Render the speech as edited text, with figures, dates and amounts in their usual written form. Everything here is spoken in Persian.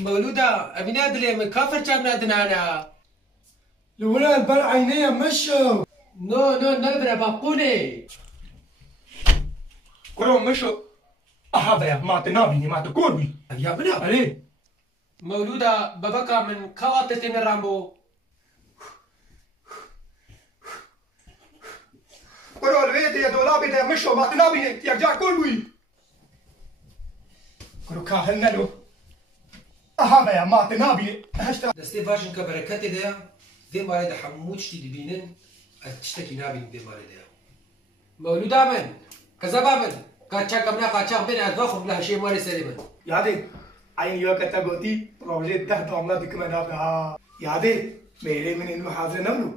مولودة أبي نادري من كافر كم نادنا أنا الولاد بل عينيه مشوا نو نبرة بقولي كلهم مشوا أحابا يا ما تنابيني ما تقولي يا بنا عليه مولودة ببكى من كواتتين الرامبو كلوا البيت يا دولابي ده مشوا ما تنابيني يرجع كلوي كلوا كاهلنا له أحابا يا ما تنابيني دستي فاشن كبركتي ده دي مالي ده حمود شتي بينن تشتكي نابين دي مالي ده مولودة من كذا كاتشا كمنا كاتشا بين أدفعهم لها شيء مالي سليمان यादें आइन यो कता गोती प्रोजेक्ट दा तोमला दिख में ना यादें मेरे में इन हाजिर नमनु